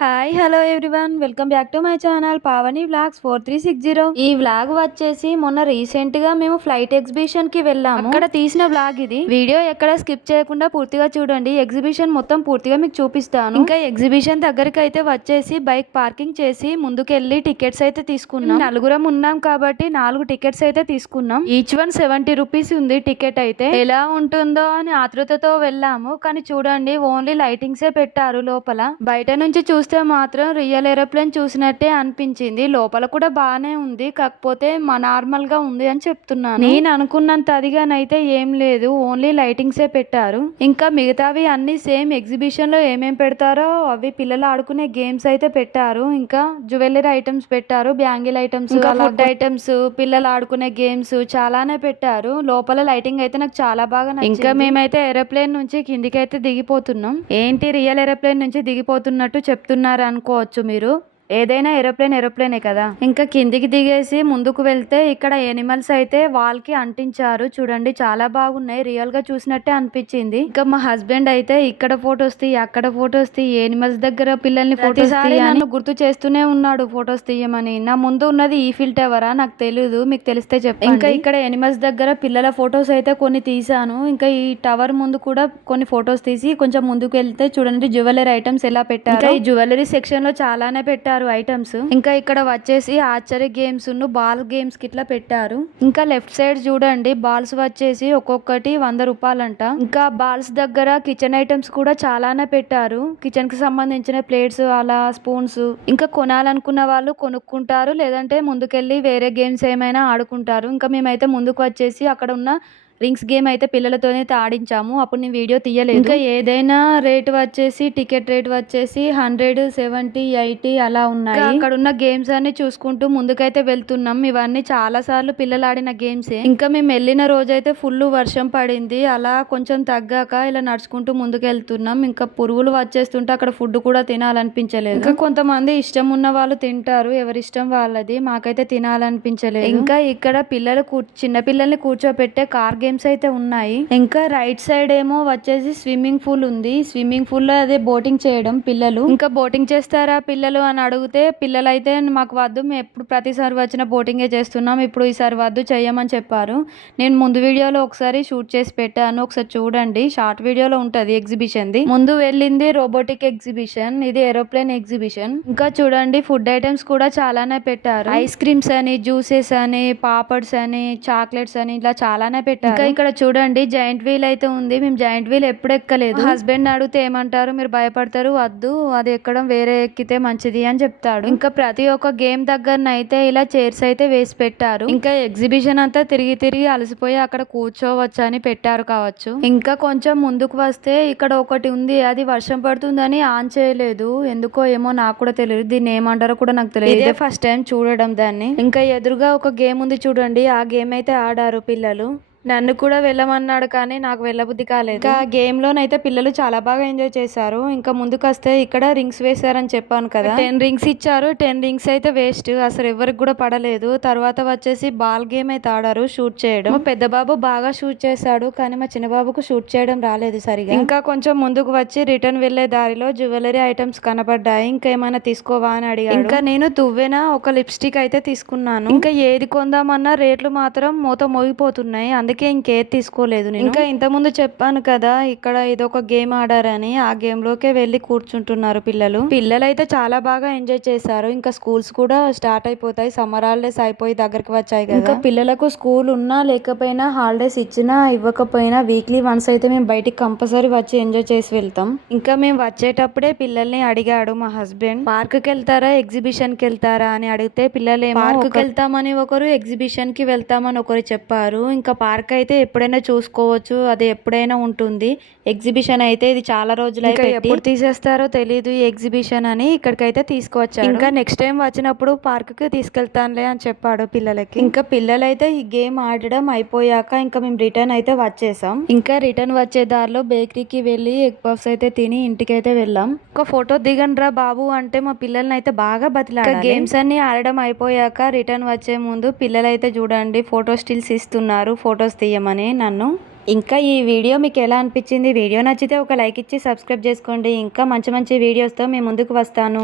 Hi hello everyone welcome back to my channel Pavani vlogs four three six zero ఈ vlog వచ్చేసి మొన్న రీసెంట్గా మేము ఫ్లైట్ ఎగ్జిబిషన్కి వెళ్ళాము. అక్కడ తీసిన వ్లాగ్ ఇది. వీడియో ఎక్కడ స్కిప్ చేయకుండా పూర్తిగా చూడండి. ఎగ్జిబిషన్ మొత్తం పూర్తిగా మీకు చూపిస్తాను. ఇంకా ఎగ్జిబిషన్ దగ్గరికి అయితే వచ్చేసి బైక్ పార్కింగ్ చేసి ముందుకెళ్ళి టికెట్స్ అయితే తీసుకున్నాం. నలుగురం ఉన్నాం కాబట్టి నాలుగు టికెట్స్ అయితే తీసుకున్నాం. ఈచ్ వన్ సెవెంటీ రూపీస్ ఉంది టికెట్ అయితే. ఎలా ఉంటుందో అని ఆతృతతో వెళ్ళాము. కానీ చూడండి ఓన్లీ లైటింగ్సే పెట్టారు లోపల. బయట నుంచి చూస్తే మాత్రం రియల్ ఏరోప్లేన్ చూసినట్టే అనిపించింది. లోపల కూడా బాగానే ఉంది. కాకపోతే మా నార్మల్గా ఉంది అని చెప్తున్నాను. నేను అనుకున్నంత అదిగానైతే ఏం లేదు. ఓన్లీ లైటింగ్సే పెట్టారు. ఇంకా మిగతావి అన్ని సేమ్ ఎగ్జిబిషన్లో ఏమేం పెడతారో అవి పిల్లలు ఆడుకునే గేమ్స్ అయితే పెట్టారు. ఇంకా జ్యువెలరీ ఐటమ్స్ పెట్టారు. బ్యాంగిల్ ఐటమ్స్ ఫుడ్ ఐటమ్స్ పిల్లలు ఆడుకునే గేమ్స్ చాలానే పెట్టారు. లోపల లైటింగ్ అయితే నాకు చాలా బాగా నచ్చింది. ఇంకా మేమైతే ఏరోప్లేన్ నుంచి కిందికి అయితే దిగిపోతున్నాం. ఏంటి రియల్ ఏరోప్లేన్ నుంచి దిగిపోతున్నట్టు చెప్తున్నారు అనుకోవచ్చు మీరు. ఏదైనా ఏరోప్లేన్ ఏరోప్లేనే కదా. ఇంకా కిందికి దిగేసి ముందుకు వెళ్తే ఇక్కడ ఎనిమల్స్ అయితే వాల్కి అంటించారు. చూడండి చాలా బాగున్నాయి. రియల్గా చూసినట్టే అనిపించింది. ఇంకా మా హస్బెండ్ అయితే ఇక్కడ ఫొటోస్ తీ అక్కడ ఫొటోస్ తీ ఎనిమల్స్ దగ్గర పిల్లల్ని ఫోటోస్ నన్ను గుర్తు చేస్తూనే ఉన్నాడు ఫొటోస్ తీయమని. నా ముందు ఉన్నది ఈఫిల్ టవరా నాకు తెలియదు మీకు తెలిస్తే చెప్పండి. ఇంకా ఇక్కడ ఎనిమల్స్ దగ్గర పిల్లల ఫొటోస్ అయితే కొన్ని తీసాను ఇంకా ఈ టవర్ ముందు కూడా కొన్ని ఫొటోస్ తీసి కొంచెం ముందుకు వెళ్తే చూడండి జ్యువెలరీ ఐటమ్స్ ఎలా పెట్టారు. ఈ జ్యువెలరీ సెక్షన్లో చాలానే పెట్టారు. ఐటమ్స్. ఇంకా ఇక్కడ వచ్చేసి ఆశ్చర్య గేమ్స్ను బాల్ గేమ్స్కి ఇట్లా పెట్టారు. ఇంకా లెఫ్ట్ సైడ్ చూడండి బాల్స్ వచ్చేసి ఒక్కొక్కటి వంద రూపాయలంట. ఇంకా బాల్స్ దగ్గర కిచెన్ ఐటమ్స్ కూడా చాలానే పెట్టారు. కిచెన్కి సంబంధించిన ప్లేట్స్ అలా స్పూన్స్. ఇంకా కొనాలనుకున్న వాళ్ళు కొనుక్కుంటారు లేదంటే ముందుకెళ్ళి వేరే గేమ్స్ ఏమైనా ఆడుకుంటారు. ఇంకా మేమైతే ముందుకు వచ్చేసి అక్కడ ఉన్న రింగ్స్ గేమ్ అయితే పిల్లలతోనే అయితే ఆడించాము. అప్పుడు నేను వీడియో తీయలేదు. ఇంకా ఏదైనా రేట్ వచ్చేసి టికెట్ రేట్ వచ్చేసి హండ్రెడ్ సెవెంటీ ఎయిటీ అలా ఉన్నాయి. అక్కడ ఉన్న గేమ్స్ అన్ని చూసుకుంటూ ముందుకైతే వెళ్తున్నాం. ఇవన్నీ చాలా సార్లు పిల్లలు ఆడిన గేమ్స్. ఇంకా మేము వెళ్ళిన రోజైతే ఫుల్ వర్షం పడింది. అలా కొంచెం తగ్గాక ఇలా నడుచుకుంటూ ముందుకు వెళ్తున్నాం ఇంకా పురుగులు వచ్చేస్తుంటే అక్కడ ఫుడ్ కూడా తినాలనిపించలేదు. ఇంకా కొంతమంది ఇష్టం ఉన్న వాళ్ళు తింటారు. ఎవరి ఇష్టం వాళ్ళది మాకైతే తినాలనిపించలేదు. ఇంకా ఇక్కడ పిల్లలు చిన్న పిల్లల్ని కూర్చోపెట్టే కార్ గేమ్స్ అయితే ఉన్నాయి. ఇంకా రైట్ సైడ్ ఏమో వచ్చేసి స్విమ్మింగ్ పూల్ ఉంది. స్విమ్మింగ్ పూల్లో అదే బోటింగ్ చేయడం పిల్లలు. ఇంకా బోటింగ్ చేస్తారా పిల్లలు అని అడిగితే పిల్లలు అయితే మాకు వద్దు. మేము ఎప్పుడు ప్రతిసారి వచ్చిన బోటింగే చేస్తున్నాం. ఇప్పుడు ఈసారి వద్దు చేయమని చెప్పారు. నేను ముందు వీడియోలో ఒకసారి షూట్ చేసి పెట్టాను. ఒకసారి చూడండి. షార్ట్ వీడియోలో ఉంటుంది ఎగ్జిబిషన్ ది. ముందు వెళ్ళింది రోబోటిక్ ఎగ్జిబిషన్. ఇది ఏరోప్లేన్ ఎగ్జిబిషన్. ఇంకా చూడండి ఫుడ్ ఐటమ్స్ కూడా చాలానే పెట్టారు. ఐస్ క్రీమ్స్ అని జ్యూసెస్ అని పాపడ్స్ అని చాక్లెట్స్ అని ఇలా చాలానే పెట్టారు. ఇంకా ఇక్కడ చూడండి జాయింట్ వీల్ అయితే ఉంది. మేము జాయింట్ వీల్ ఎప్పుడు ఎక్కలేదు. హస్బెండ్ అడిగితే ఏమంటారు మీరు భయపడతారు వద్దు అది ఎక్కడం వేరే ఎక్కితే మంచిది అని చెప్తాడు. ఇంకా ప్రతి ఒక్క గేమ్ దగ్గర అయితే ఇలా చైర్స్ అయితే వేసి పెట్టారు. ఇంకా ఎగ్జిబిషన్ అంతా తిరిగి తిరిగి అలసిపోయి అక్కడ కూర్చోవచ్చు అని పెట్టారు కావచ్చు. ఇంకా కొంచెం ముందుకు వస్తే ఇక్కడ ఒకటి ఉంది అది వర్షం పడుతుందని ఆన్ చేయలేదు. ఎందుకో ఏమో నాకు కూడా తెలియదు దీన్ని ఏమంటారో కూడా నాకు తెలియదు. ఇదే ఫస్ట్ టైం చూడడం దాన్ని. ఇంకా ఎదురుగా ఒక గేమ్ ఉంది చూడండి ఆ గేమ్ అయితే ఆడారు పిల్లలు. నన్ను కూడా వెళ్ళమన్నాడు కానీ నాకు వెళ్ళబుద్ధి కాలేదు. ఇంకా గేమ్ లోనైతే పిల్లలు చాలా బాగా ఎంజాయ్ చేశారు. ఇంకా ముందుకు వస్తే ఇక్కడ రింగ్స్ వేశారని చెప్పాను కదా. టెన్ రింగ్స్ ఇచ్చారు. టెన్ రింగ్స్ అయితే వేస్ట్. అసలు ఎవరికి కూడా పడలేదు. తర్వాత వచ్చేసి బాల్ గేమ్ అయితే ఆడారు. షూట్ చేయడం. మా పెద్ద బాబు బాగా షూట్ చేశాడు కానీ మా చిన్న బాబుకు షూట్ చేయడం రాలేదు సరిగా. ఇంకా కొంచెం ముందుకు వచ్చి రిటర్న్ వెళ్ళే దారిలో జ్యువెలరీ ఐటమ్స్ కనబడ్డాయి ఇంకా ఏమైనా తీసుకోవా అని అడిగాడు. ఇంకా నేను తువ్వెన ఒక లిప్స్టిక్ అయితే తీసుకున్నాను. ఇంకా ఏది కొందామన్నా రేట్లు మాత్రం మూత మోగిపోతున్నాయి. అందుకే ఇంకేది తీసుకోలేదు నేను. ఇంకా ఇంతకుముందు చెప్పాను కదా ఇక్కడ ఇదొక గేమ్ ఆడారని. ఆ గేమ్ లోకే వెళ్ళి కూర్చుంటున్నారు పిల్లలు. పిల్లలు అయితే చాలా బాగా ఎంజాయ్ చేశారు. ఇంకా స్కూల్స్ కూడా స్టార్ట్ అయిపోతాయి. సమ్మర్ హాలిడేస్ అయిపోయి దగ్గరికి వచ్చాయి కదా. ఇంకా పిల్లలకు స్కూల్ ఉన్నా లేకపోయినా హాలిడేస్ ఇచ్చినా ఇవ్వకపోయినా వీక్లీ వన్స్ అయితే మేము బయటికి కంపల్సరీ వచ్చి ఎంజాయ్ చేసి వెళ్తాం. ఇంకా మేము వచ్చేటప్పుడే పిల్లల్ని అడిగాడు మా హస్బెండ్. పార్క్కి వెళ్తారా? ఎగ్జిబిషన్కి వెళ్తారా? అని అడిగితే పిల్లలు పార్క్కి వెళ్తామని ఒకరు ఎగ్జిబిషన్కి వెళ్తామని ఒకరు చెప్పారు. ఇంకా పార్క్ అయితే ఎప్పుడైనా చూసుకోవచ్చు. అది ఎప్పుడైనా ఉంటుంది. ఎగ్జిబిషన్ అయితే ఇది చాలా రోజులు అయితే ఎప్పుడు తీసేస్తారో తెలియదు ఈ ఎగ్జిబిషన్ అని ఇక్కడికైతే తీసుకువచ్చారు. ఇంకా నెక్స్ట్ టైం వచ్చినప్పుడు పార్క్కి తీసుకెళ్తానులే అని చెప్పాడు పిల్లలకి. ఇంకా పిల్లలైతే ఈ గేమ్ ఆడడం అయిపోయాక ఇంకా మేము రిటర్న్ అయితే వచ్చేసాం. ఇంకా రిటర్న్ వచ్చే దారిలో బేకరీకి వెళ్ళి ఎగ్ పఫ్స్ అయితే తిని ఇంటికి అయితే వెళ్ళాం. ఒక ఫోటో దిగండి రా బాబు అంటే మా పిల్లల్ని అయితే బాగా బతిలాడాలి. గేమ్స్ అన్ని ఆడడం అయిపోయాక రిటర్న్ వచ్చే ముందు పిల్లలైతే చూడండి ఫోటో స్టిల్స్ ఇస్తున్నారు ఫొటోస్ తీయమని నన్ను. ఇంకా ఈ వీడియో మీకు ఎలా అనిపించింది? వీడియో నచ్చితే ఒక లైక్ ఇచ్చి సబ్స్క్రైబ్ చేసుకోండి. ఇంకా మంచి మంచి వీడియోస్తో మేము ముందుకు వస్తాను.